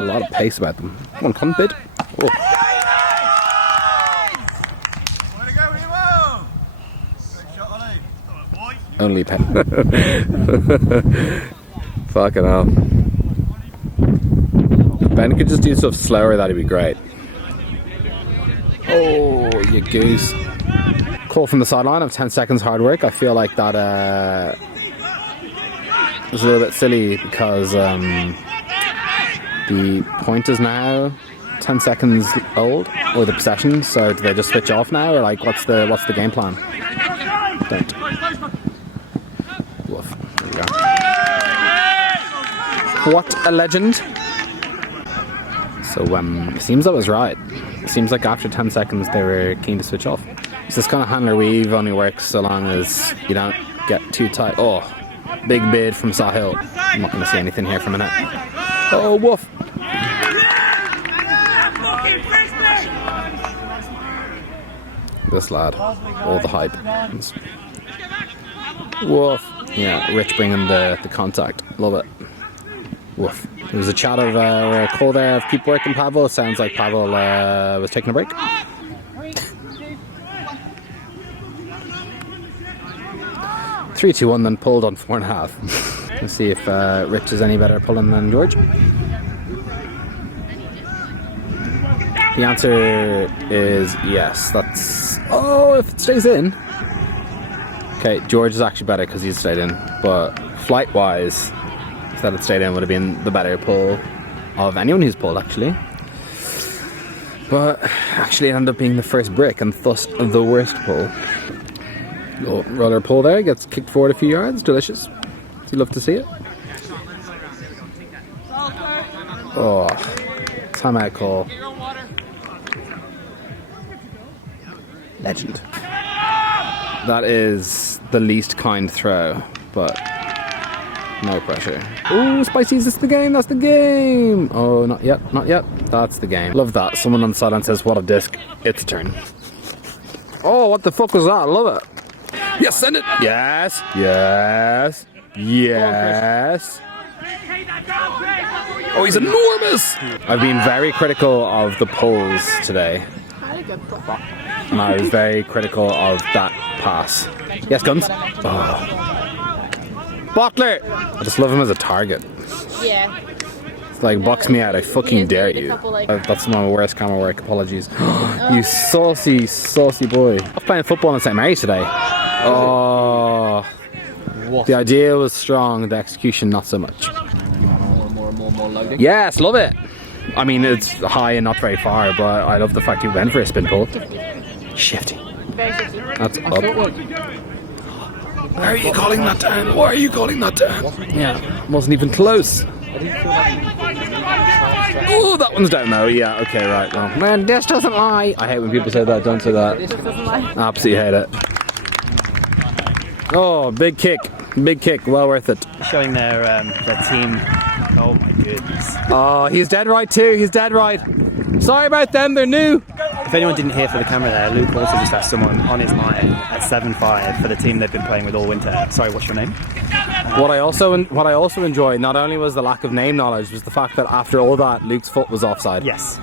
a lot of pace about them. Come on, Conn bid. Oh. Only pen. Fucking hell. If Ben could just do stuff slower, that'd be great. Oh, you goose. Call from the sideline of 10 seconds hard work. I feel like that was a little bit silly because the point is now 10 seconds old, or the possession, so do they just switch off now, or like what's the game plan? Don't. Woof. There we go. What a legend. So it seems I was right. It seems like after 10 seconds they were keen to switch off. So this kind of handler weave only works so long as you don't get too tight. Oh, big bid from Sahil. I'm not going to see anything here for a minute. Oh, woof. This lad, all the hype. Woof. Yeah, Rich bringing the contact. Love it. Woof. There was a chat of a call there of keep working Pavel. It sounds like Pavel was taking a break. 3-2-1, then pulled on 4.5. Let's see if Rich is any better at pulling than George. The answer is yes. That's... Oh, if it stays in. Okay, George is actually better because he's stayed in. But flight-wise, if that had stayed in would have been the better pull of anyone who's pulled, actually. But actually it ended up being the first brick and thus the worst pull. Little roller pull there, gets kicked forward a few yards. Delicious. You love to see it. Oh, timeout call. Legend. That is the least kind throw, but no pressure. Oh, Spicy, is this the game? That's the game. Oh, not yet, not yet. That's the game. Love that. Someone on the sideline says, what a disc. It's a turn. Oh, what the fuck was that? I love it. Yes, send it. Yes, yes, yes. Oh, he's enormous. I've been very critical of the pulls today. And I was very critical of that pass. Yes, Guns. Oh. Bottler! I just love him as a target. Yeah. It's like, box me out, I fucking dare you. That's my worst camera work, apologies. You saucy, saucy boy. I was playing football in St. Mary's today. Oh. The idea was strong, the execution not so much. More yes, love it. I mean, it's high and not very far, but I love the fact you went for a spin pull. Shifty. Very shifty. That's up. Why are you calling that down? Why are you calling that down? Yeah, wasn't even close. Oh, that one's down though. Yeah, okay, right. Well, man, this doesn't lie. I hate when people say that. Don't say that. This doesn't lie. Absolutely hate it. Oh, big kick. Big kick. Well worth it. Showing their team. Oh my goodness. Oh, he's dead right too. He's dead right. Sorry about them. They're new. If anyone didn't hear for the camera there, Luke also just asked someone on his line at 7-5 for the team they've been playing with all winter. Sorry, what's your name? What I also enjoyed, not only was the lack of name knowledge, was the fact that after all that, Luke's foot was offside. Yes.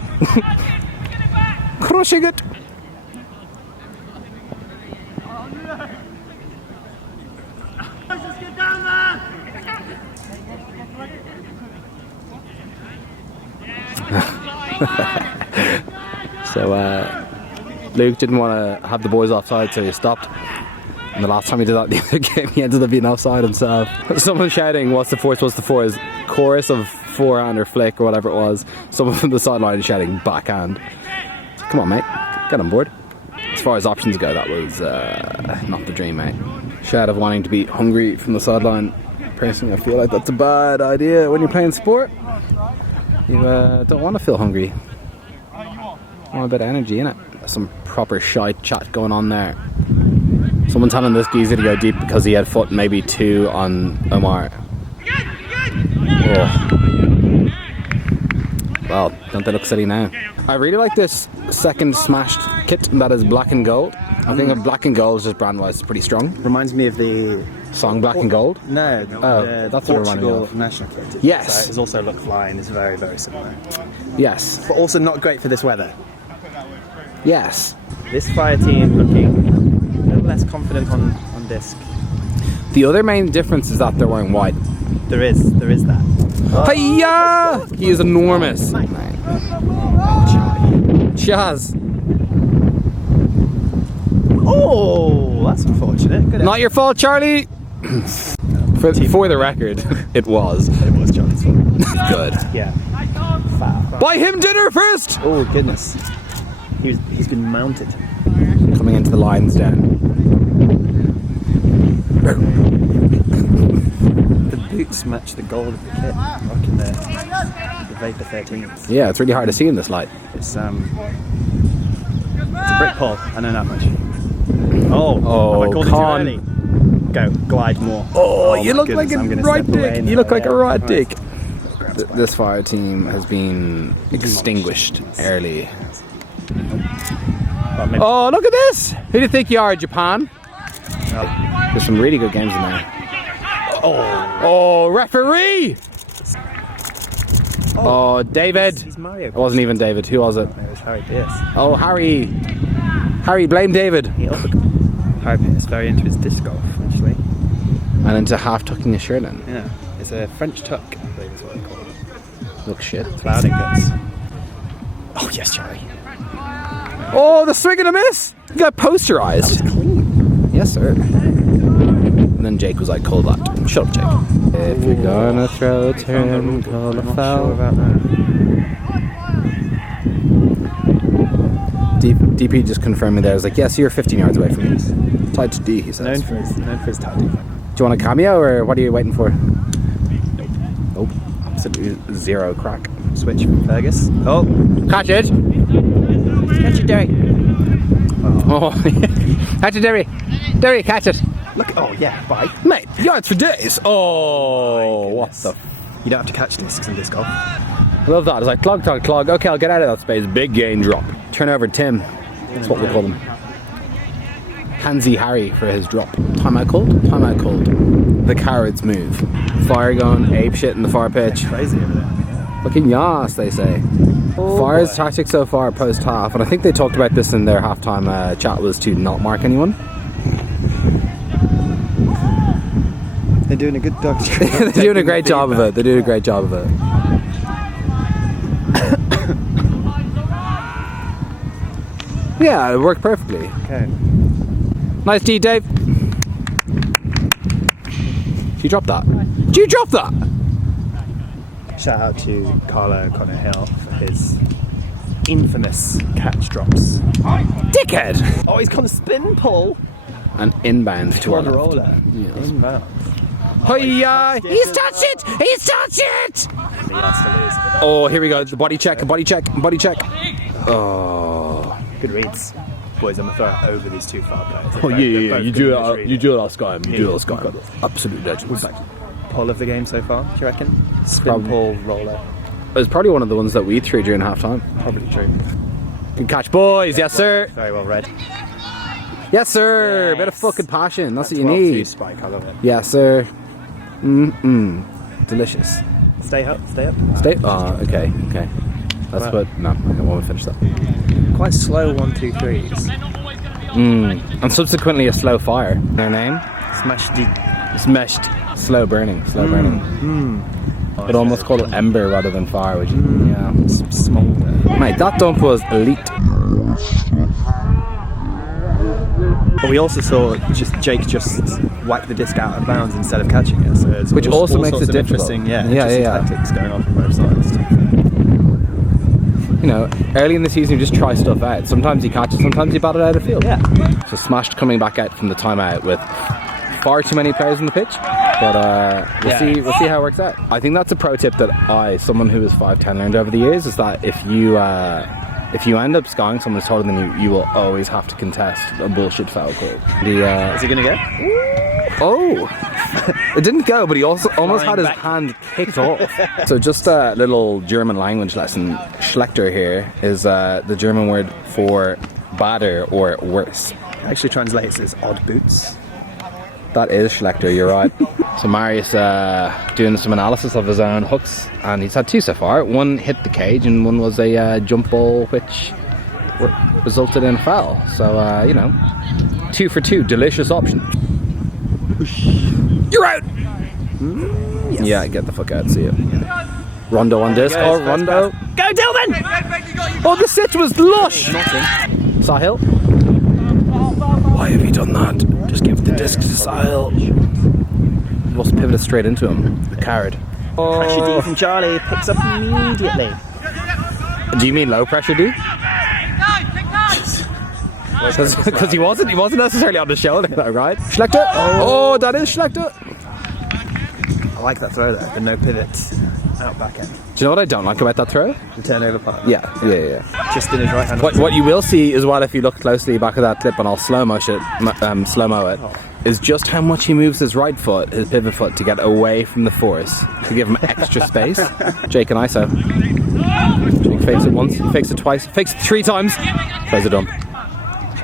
Crushing it. So Luke didn't want to have the boys offside, so he stopped. And the last time he did that in the other game, he ended up being offside himself. Someone shouting, what's the force, what's the force? Chorus of forehand or flick or whatever it was. Someone from the sideline shouting backhand. Come on, mate, get on board. As far as options go, that was not the dream, mate. Shout of wanting to be hungry from the sideline. Personally, I feel like that's a bad idea when you're playing sport. You don't want to feel hungry. You want a bit of energy in it. Some proper shite chat going on there. Someone telling this geezer to go deep because he had foot maybe 2 on Omar. Oh. Well, don't they look silly now? I really like this second smashed kit that is black and gold. I think black and gold is just brand wise pretty strong. Reminds me of the Song Black and Gold? No, that's what it reminded me Portugal of. national kit. Yes. So it's also look flying is very, very similar. Yes. But also not great for this weather. Yes. This Fire team looking a little less confident on disc. The other main difference is that they're wearing white. There is that. Hiya! He is enormous. Chaz. Oh, that's unfortunate. Good Not your fault, Charlie. For the record, it was. It was John's fault. Good. Yeah. Fat. Buy him dinner first. Oh goodness. He's been mounted. Coming into the lion's den. The boots match the gold of the kit. Rocking the Vapor 13s. Yeah, it's really hard to see in this light. It's a brick pull. I know that much. Oh, have I called Conn. it too early? Go, glide more. Oh, you my look goodness, like I'm a gonna right step away dick. now. You look like a right Right. dick. This Fire team has been extinguished early. Well, maybe- Oh, look at this! Who do you think you are, Japan? Oh. There's some really good games in there. Oh, referee! Oh, David. He's Mario. It wasn't even David. Who was it? It was Harry Pierce. Oh, Harry. Harry, blame David. Harry Pierce very into his disc golf, actually. And into half tucking his shirt in. Yeah, it's a French tuck, I believe is what they call it. Look shit. Cloud ingots. Oh yes, Charlie. Oh, the swing and a miss! You got posterized. Clean. Yes, sir. And then Jake was like, call that. Shut up, Jake. If you're gonna throw a turn, call a I'm not foul. sure about that. DP just confirmed me there. I was like, yes, you're 15 yards away from me. Tied to D, he says. Known for his tactic. Do you want a cameo or what are you waiting for? Nope. Absolutely zero crack. Switch from Fergus. Oh, Catch it! catch it, Derry. Oh, catch it, Derry. Derry, catch it. Look. Oh yeah, bye. Mate, yards for days. Oh, what goodness. the You don't have to catch discs in disc golf. I love that. It's like clog, clog, clog. Okay, I'll get out of that space. Big gain drop. Turn over Tim. That's what we call him. Handsy Harry for his drop. Timeout called? Timeout called. The cowards move. Fire going ape shit in the far pitch. Crazy over there. Fucking yas, they say. Fire's tactic so far post half, and I think they talked about this in their halftime chat, was to not mark anyone. They're doing a good dog. They're doing a great job of it. They're doing a great job of it. Yeah, it worked perfectly. Okay. Nice D, Dave. Did you drop that? Did you drop that? Shout out to Carlo Connor Hill for his infamous catch drops. Dickhead! Oh, he's got a spin pull And inbound to our on the left. roller. Yes. Inbound. Hiya! He's touched it! He's touched it! He has to lose. Oh, here we go. The body check, body check, body check. Oh. Good reads. Boys, I'm going to throw it over these two far players. Oh, yeah. You do it, last guy. You do it, Yeah. last guy. Absolute legends. Pull of the game so far, do you reckon? Spin Probably. pull, roller. It was probably one of the ones that we threw during halftime. Probably true. Good catch, boys. Yes, sir. Very well read. Yes, sir. Yes. Bit of fucking passion. That's what you 12-2 need. spike, I love it. Yes, sir. Delicious. Stay up, stay up. Stay. Oh, okay. That's Right. what. No, I won't finish that. Quite slow 1, 2, 3s. And subsequently a slow fire. Their name? Smash D. Smashed. Slow burning. Slow burning. I'd almost call it ember rather than fire, which yeah. Smolder. Mate, that dump was elite. But we also saw Jake just whack the disc out of bounds instead of catching it. So it's Which also all makes sorts it of difficult. Interesting tactics going on from both sides. You know, early in the season you just try stuff out. Sometimes you catch it, sometimes you bat it out of the field. Yeah. So Smashed coming back out from the timeout with far too many players on the pitch. But we'll see how it works out. I think that's a pro tip that someone who is 5'10", learned over the years, is that if you end up scoring someone who's taller than you, you will always have to contest a bullshit foul call. Is he going to go? Oh, it didn't go, but he also almost had his hand kicked off. So just a little German language lesson. Schlechter here is the German word for badder or worse. Actually translates as odd boots. That is Schlechter, you're right. So Marius doing some analysis of his own hooks, and he's had 2 so far. One hit the cage and one was a jump ball which resulted in a foul. So, you know, 2 for 2, delicious option. You're out! Yes. Yeah, get the fuck out, see you. Rondo on disc, oh Rondo. Go Dillman! Oh, the sit was lush! Sahil? Why have you done that? Just give the disc to Sahil. Must pivot it straight into him. The card. Pressure D from Charlie, picks up immediately. Do you mean low pressure D? Because he wasn't necessarily on the shoulder though, right? Schlechter! Oh, that is Schlechter! I like that throw there, the no pivot out back end. Do you know what I don't like about that throw? The turnover part. Yeah. Just in his right hand. What you will see as well, if you look closely back at that clip, and I'll slow-mo it, is just how much he moves his right foot, his pivot foot, to get away from the force, to give him extra space. Jake and Issah. Jake fakes it once, he fakes it twice, fakes it 3 times, tries a dump.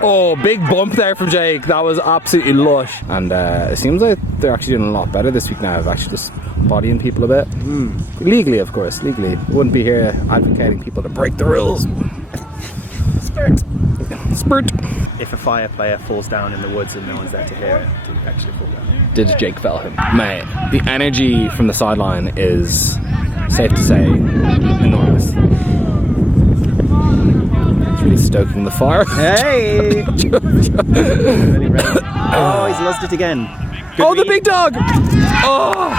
Oh, big bump there from Jake. That was absolutely lush. And it seems like they're actually doing a lot better this week now of actually just bodying people a bit. Legally, of course, legally. Wouldn't be here advocating people to break the rules. Spurt. If a fire player falls down in the woods and no one's there to hear it, do you actually fall down? Did Jake fell him? Mate, the energy from the sideline is, safe to say, enormous. It's really stoking the fire. Hey! Oh, he's lost it again. Good the big dog! Oh!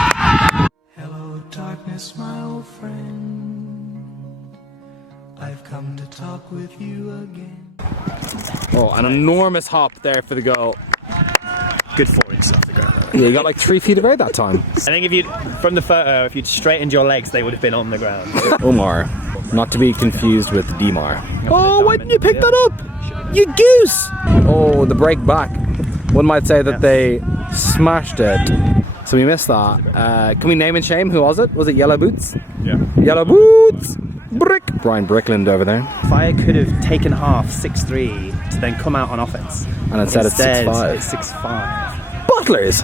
Hello, darkness, my old friend. I've come to talk with you again. Oh, an enormous hop there for the goal. Good forwards off the ground. Yeah, you got like 3 feet of air that time. I think if you'd straightened your legs, they would have been on the ground. Omar, not to be confused with Dimar. Oh, why didn't you pick that up? You goose! Oh, the break back. One might say that they smashed it. So we missed that. Can we name and shame? Who was it? Was it Yellow Boots? Yeah. Yellow Boots! Brick! Brian Brickland over there. Fire could have taken half 6-3 to then come out on offense. And instead it's 6-5. It's 6-5. Butlers!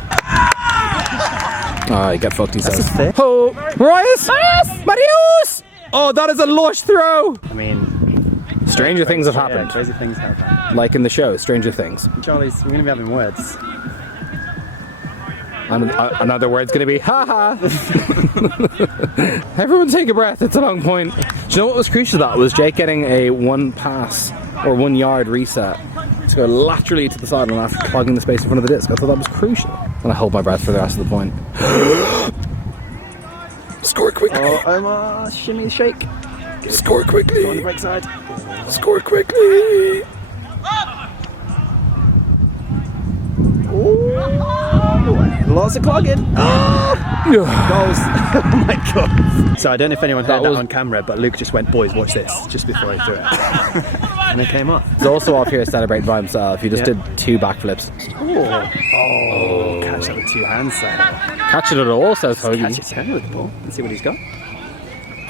Oh, you got fucked, he says. That's Oh, Marius! Marius! Oh, that is a lush throw! I mean, Stranger things have happened. Yeah, crazy things have happened. Like in the show, Stranger Things. Charlie's, we're going to be having words. And another word's going to be, ha-ha! Everyone take a breath, it's a long point. Do you know what was crucial to that? Was Jake getting a 1 pass or 1 yard reset to go laterally to the sideline after clogging the space in front of the disc. I thought that was crucial. And I hold my breath for the rest of the point. Score quickly! Oh, Omar, shimmy, shake. Good. Score quickly! Go on the break side. Score quickly! Ooh, lots of clogging. Oh, goals. Oh my god. So I don't know if anyone heard that on camera, but Luke just went, boys, watch this, just before he threw it. And it came off. He's also off here celebrating by himself. He just did 2 backflips. Oh, catch that with 2 hands. Catch it at all, says Hoagie. Catch his hand with the ball. Let's see what he's got.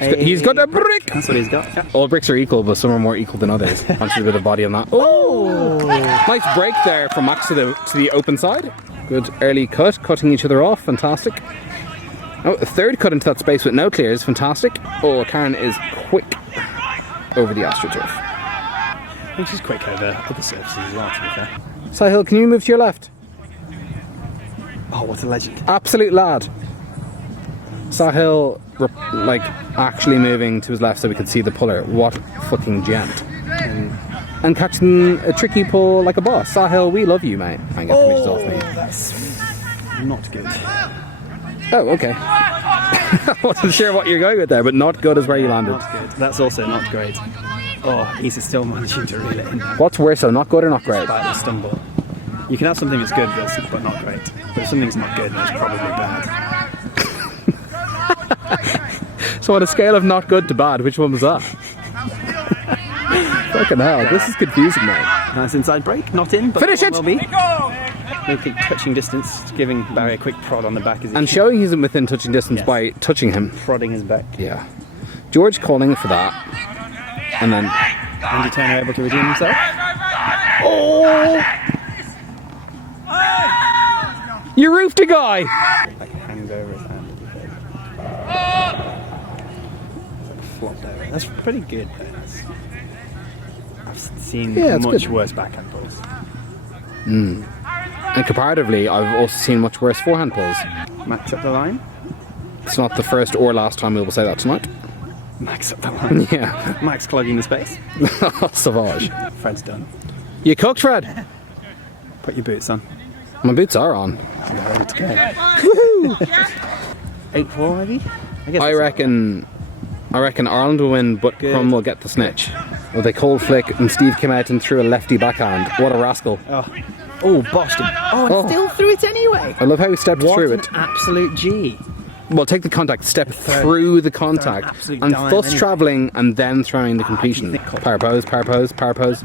He's got a brick! That's what he's got. Yeah. All bricks are equal, but some are more equal than others. Punches a bit of body on that. Oh! Nice break there from Max to the open side. Good early cut, cutting each other off. Fantastic. Oh, a 3rd cut into that space with no clears. Fantastic. Oh, Conn is quick over the AstroTurf. I think she's quick over other surfaces as well, to be fair. Sahil, can you move to your left? Oh, what a legend. Absolute lad. Sahil, like, actually moving to his left so we could see the puller. What fucking gent. And catching a tricky pull like a boss. Sahil, we love you, mate. I get the midges off me. That's not good. Oh, okay. I wasn't sure what you're going with there, but not good is where you landed. Not good. That's also not great. Oh, Issah still managing to reel it in. What's worse, though? Not good or not great? Despite the stumble. You can have something that's good, but not great. But if something's not good, then it's probably bad. So on a scale of not good to bad, which one was that? Fucking hell, this is confusing now. Nice inside break, not in, but finish it! Will be. Making touching distance, giving Barry a quick prod on the back. And showing he's within touching distance by touching him. Prodding his back. Yeah. George calling for that. And then Andy Turner able to redeem himself. oh! You roofed a guy! Like hangs over his hand. Flopped over. That's pretty good. I've seen much worse backhand balls. And comparatively, I've also seen much worse forehand pulls. Max up the line. It's not the first or last time we will say that tonight. Max up the line. Yeah. Max clogging the space. Savage. Fred's done. You cooked, Fred? Put your boots on. My boots are on. Let's go. 8-4 maybe? I reckon Ireland will win, but Conn will get the snitch. With a cold flick, and Steve came out and threw a lefty backhand. What a rascal. Oh, Boston. Oh, and still threw it anyway. I love how he stepped through it. Absolute G. Well, take the contact, step through the contact, and thus travelling and then throwing the completion. Power pose, power pose, power pose.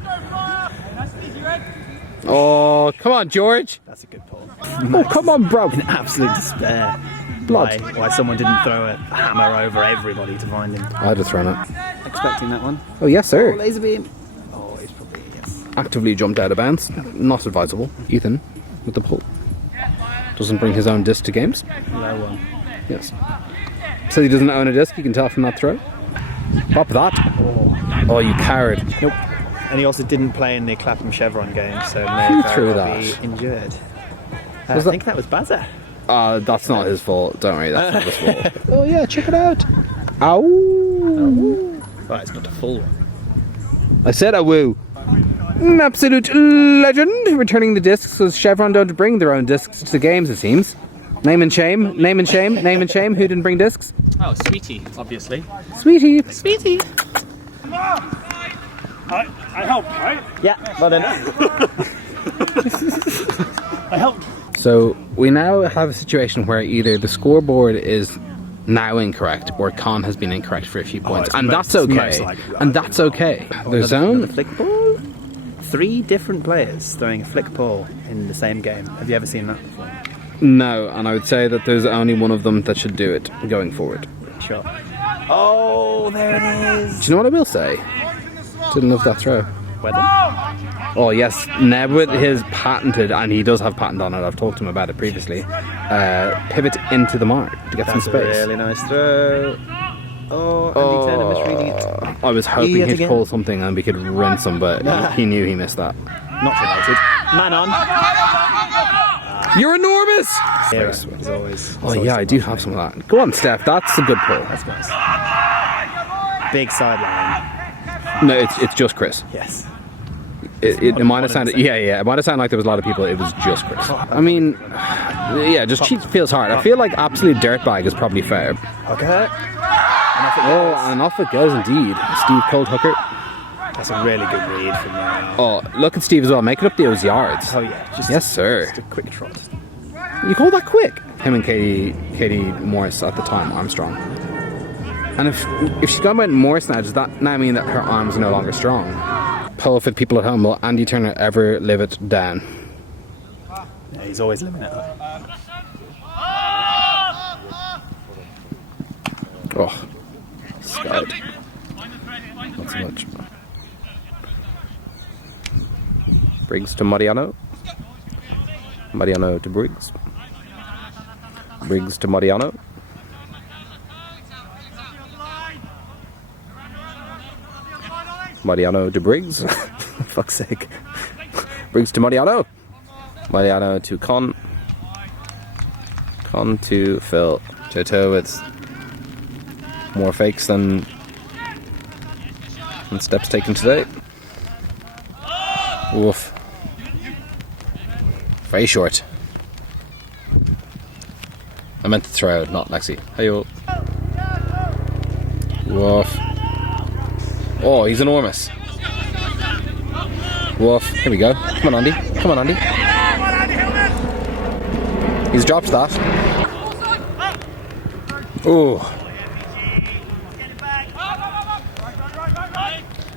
Oh, come on, George. That's a good pull. Oh, come on, bro. In absolute despair. Blood. Why someone didn't throw a hammer over everybody to find him. I'd have thrown it. Expecting that one. Oh, yes, sir. Oh, laser beam. Oh, he's probably, yes. Actively jumped out of bounds. Not advisable. Ethan with the pull. Doesn't bring his own disc to games. Low one. Yes. So he doesn't own a disc, you can tell from that throw. Pop that. Oh, you coward. Nope. And he also didn't play in the Clapham Chevron game, so may threw very well that? be injured. I think that was Bazza. That's not his fault. Don't worry, that's not his fault. Oh yeah, check it out. Ow. Right, it's not a full one. I said a woo. An absolute legend. Returning the discs, as Chevron don't bring their own discs to the games, it seems. Name and shame, name and shame, name and shame. Who didn't bring discs? Oh, Sweetie, obviously. Sweetie. Sweetie. I helped, right? Yeah, well done. I helped. So we now have a situation where either the scoreboard is now incorrect or Conn has been incorrect for a few points, and that's okay. And that's okay. The zone. Flick ball. 3 different players throwing a flick ball in the same game. Have you ever seen that before? No, and I would say that there's only one of them that should do it going forward. Sure. Oh, there it is. Do you know what I will say? Didn't love that throw. Weather? Oh yes, Nebwit is patented, and he does have patent on it. I've talked to him about it previously. Pivot into the mark to get some That's a space. really nice throw. Oh, Andy Turner misreading it. I was hoping Yet he'd again. pull something and we could rinse him, but he knew he missed that. Not related. Man on. You're enormous! Here is always. Oh yeah, I do have some of that. Go on, Steph. That's a good pull. That's nice. Big sideline. No, it's just Chris. Yes. It might have sounded, it might have sounded like there was a lot of people. It was just Chris. I mean, yeah, just cheat feels hard. I feel like absolute dirtbag is probably fair. Okay. And off it goes indeed. Steve Cold Hooker. That's a really good read from there. Oh, look at Steve as well, making up those yards. Oh yeah. Yes, sir. Just a quick trot. You call that quick? Him and Katie Morris at the time, Armstrong. And if she's gone by Morris now, does that now mean that her arms are no longer strong? Poll for the people at home, will Andy Turner ever live it down? Yeah, he's always living it up. Oh, scarred. Not so much. Briggs to Mariano. Mariano to Briggs. Briggs to Mariano. Mariano to Briggs. Fuck's sake. Briggs to Mariano. Mariano to Conn. Conn to Phil. Joto with more fakes than steps taken today. Woof. Very short. I meant to throw out, not Lexi. Hey-yo. Woof. Oh, he's enormous. Woof. Here we go. Come on, Andy. Come on, Andy. He's dropped that. Oh.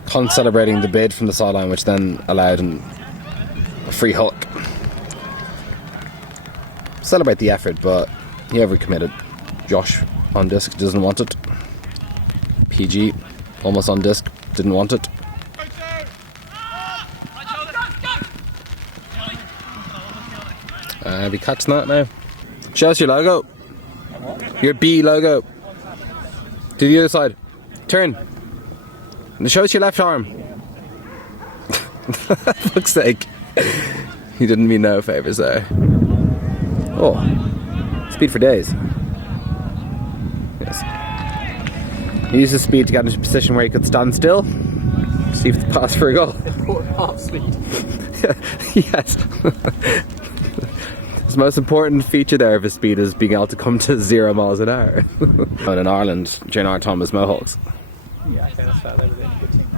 Conn celebrating the bid from the sideline, which then allowed a free hook. Celebrate the effort, but he overcommitted. Josh on disc, doesn't want it. PG, almost on disc, didn't want it. I'll be catching that now. Show us your logo. Your B logo. To the other side. Turn. And show us your left arm. For fuck's sake. He didn't mean no favours there. Oh. Speed for days. Yes. He used his speed to get into a position where he could stand still. See if the pass for a goal. Half speed. Yes. His most important feature there of his speed is being able to come to 0 miles an hour. And in Ireland, during our time as Mohawks. Yeah, I think that's fair. They were doing a good team.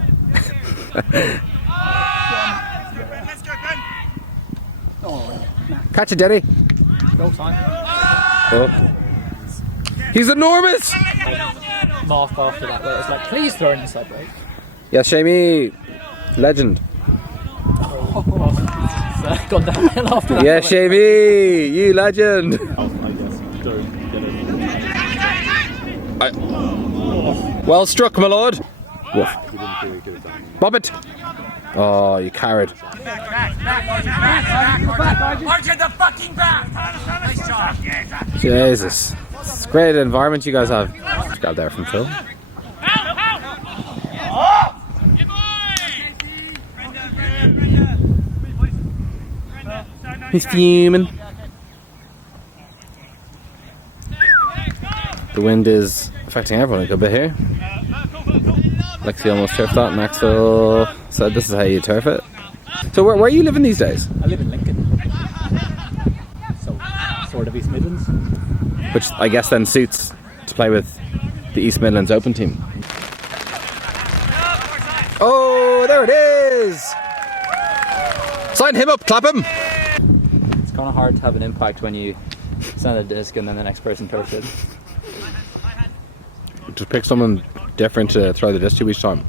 Catch it, Denny. Goal time. Oh. He's enormous! Mark after that, where it was like, please throw in the sub break. Yeah, Seamy. Legend. Gone downhill after that. Yeah, Seamy. You legend. Well struck, my lord. Woof. Bob it. Oh, you coward. Jesus. It's a great environment you guys have. Just grab there from Phil. He's fuming. The wind is affecting everyone a good bit here. Lexi almost turfed that, and Axel said this is how you turf it. So where are you living these days? I live in Lincoln. So, sort of East Midlands. Which I guess then suits to play with the East Midlands Open team. Oh, there it is! Sign him up, clap him! It's kind of hard to have an impact when you send a disc and then the next person turfs it. Just pick someone different to throw the disc to each time.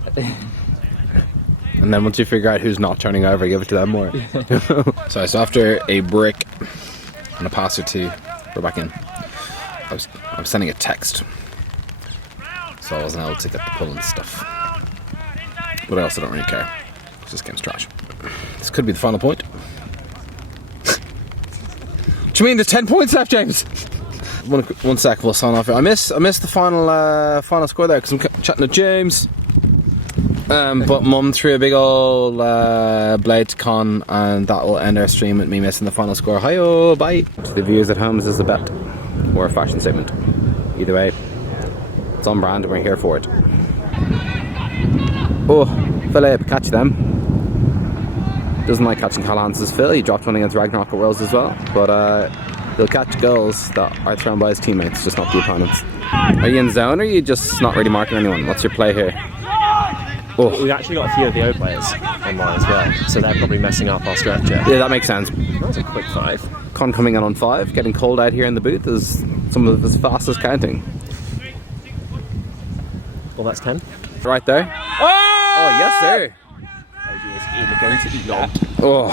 And then once you figure out who's not turning over, give it to them more. So after a break and a pass or two, we're back in. I was sending a text, so I wasn't able to get the pull and stuff. But I also don't really care. This game's trash. This could be the final point. What do you mean there's 10 points left, James? One sec, we'll sign off here. I missed the final score there because I'm chatting to James. But Mum threw a big old blade to Conn, and that will end our stream with me missing the final score. Hi-oh, bye. To the viewers at home, is this a bet or a fashion statement? Either way, it's on brand and we're here for it. Oh, Philip, catch them. Doesn't like catching Callahan's Phil. He dropped one against Ragnarok at Worlds as well. But he'll catch goals that are thrown by his teammates, just not the opponents. Are you in zone or are you just not really marking anyone? What's your play here? Oh. We've actually got a few of the O players online as well, so they're probably messing up our structure. Yeah, that makes sense. That was a quick 5. Conn coming in on 5, getting cold out here in the booth is some of his fastest counting. Well, that's 10. Right there. Oh, yes, sir. Oh, he is either going to eat that. Oh.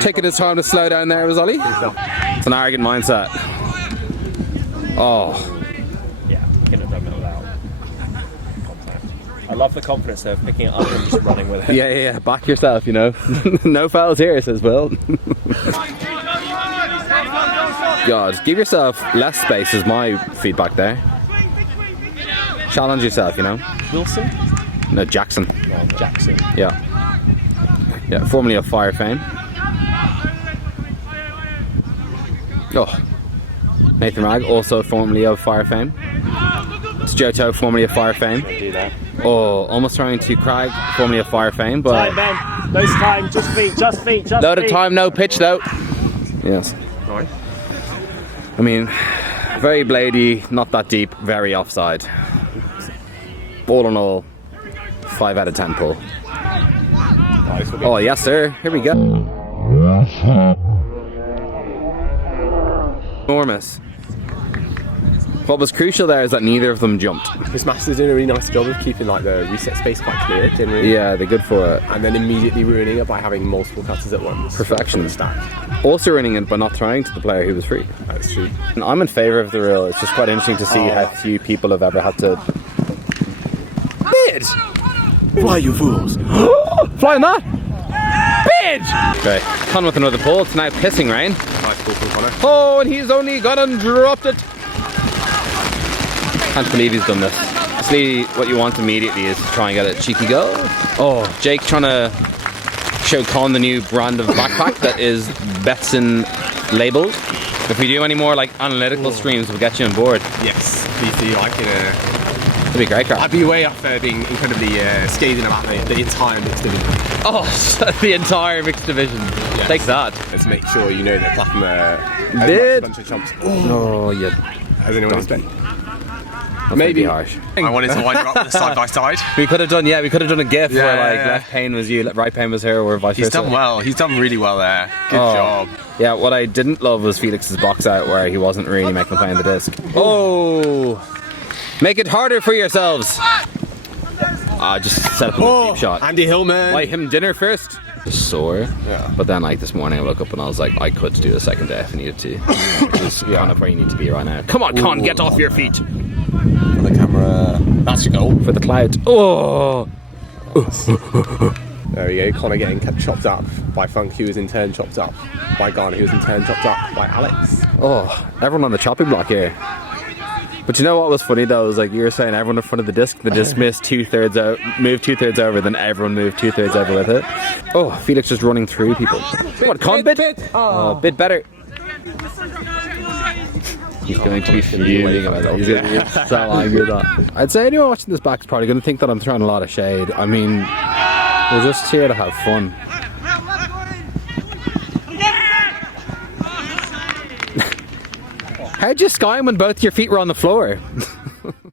Taking his time to slow down there, was Ollie? It's an arrogant mindset. Oh. Yeah, couldn't have done that without contact. I love the confidence of picking it up and just running with it. Yeah, back yourself, you know. No fouls here, says Will. God, give yourself less space is my feedback there. Challenge yourself, you know. Wilson? No, Jackson. Oh, Jackson. Yeah, formerly of Fire fame. Oh, Nathan Ragg, also formerly of Fire fame. It's Joto, formerly of Fire fame. Don't do that. Oh, almost trying to Craig, formerly of Fire fame, but Time, Ben. No time. Just feet. load of time, no pitch though. Yes. Alright. I mean, very bladey, not that deep, very offside. All in all, 5 out of 10 pull. Oh yes sir, here we go. Enormous. What was crucial there is that neither of them jumped. His master's doing a really nice job of keeping like the reset space quite clear, generally. Yeah, they're good for it. And then immediately ruining it by having multiple cutters at once. Perfection. Stack. Also ruining it by not throwing to the player who was free. That's true. And I'm in favour of the rule. It's just quite interesting to see how few people have ever had to... Mid! Fly, you fools! Flying that! head! Okay, Conn with another pull. It's now pissing rain. Nice ball from Connor. Oh, and he's only gone and dropped it. Can't believe he's done this. Obviously, what you want immediately is to try and get a cheeky goal. Oh, Jake trying to show Conn the new brand of backpack that is Betson labelled. If we do any more like analytical streams, we'll get you on board. Yes, please do. I can. It'll be great, I'd be way up there being incredibly scathing about the entire mixed division. Oh, the entire mixed division. Yes. Take that. Let's make sure you know that Clapham are Did. a bunch of chumps. Oh, yeah. As anyone expect? Maybe harsh. I wanted to wind you up with a side by side. We could have done, we could have done a GIF Yeah, where like yeah. left pane was you, right pane was her, or vice versa. He's done well. He's done really well there. Good job. Yeah, what I didn't love was Felix's box out where he wasn't really making a play on the disc. Oh! Make it harder for yourselves! Just set up a deep shot. Andy Hillman. Buy him dinner first. Just sore. Yeah. But then like this morning I woke up and I was like, I could do a second day if I needed to. Which is kind of where you need to be right now. Come on, Conn, get off your feet! For the camera. That's your goal. For the cloud. Oh! There we go. Connor getting chopped up by Funk, who was in turn chopped up by Garner, who was in turn chopped up by Alex. Oh, everyone on the chopping block here. But you know what was funny though? Was like you were saying everyone in front of the disc missed 2/3 out, moved 2/3 over, then everyone moved 2/3 over with it. Oh, Felix just running through people. What, Conn bit? Oh, bit better. He's going to be fuming about that. He's going to be so angry at that. I'd say anyone watching this back is probably going to think that I'm throwing a lot of shade. I mean, we're just here to have fun. How'd you sky him when both your feet were on the floor?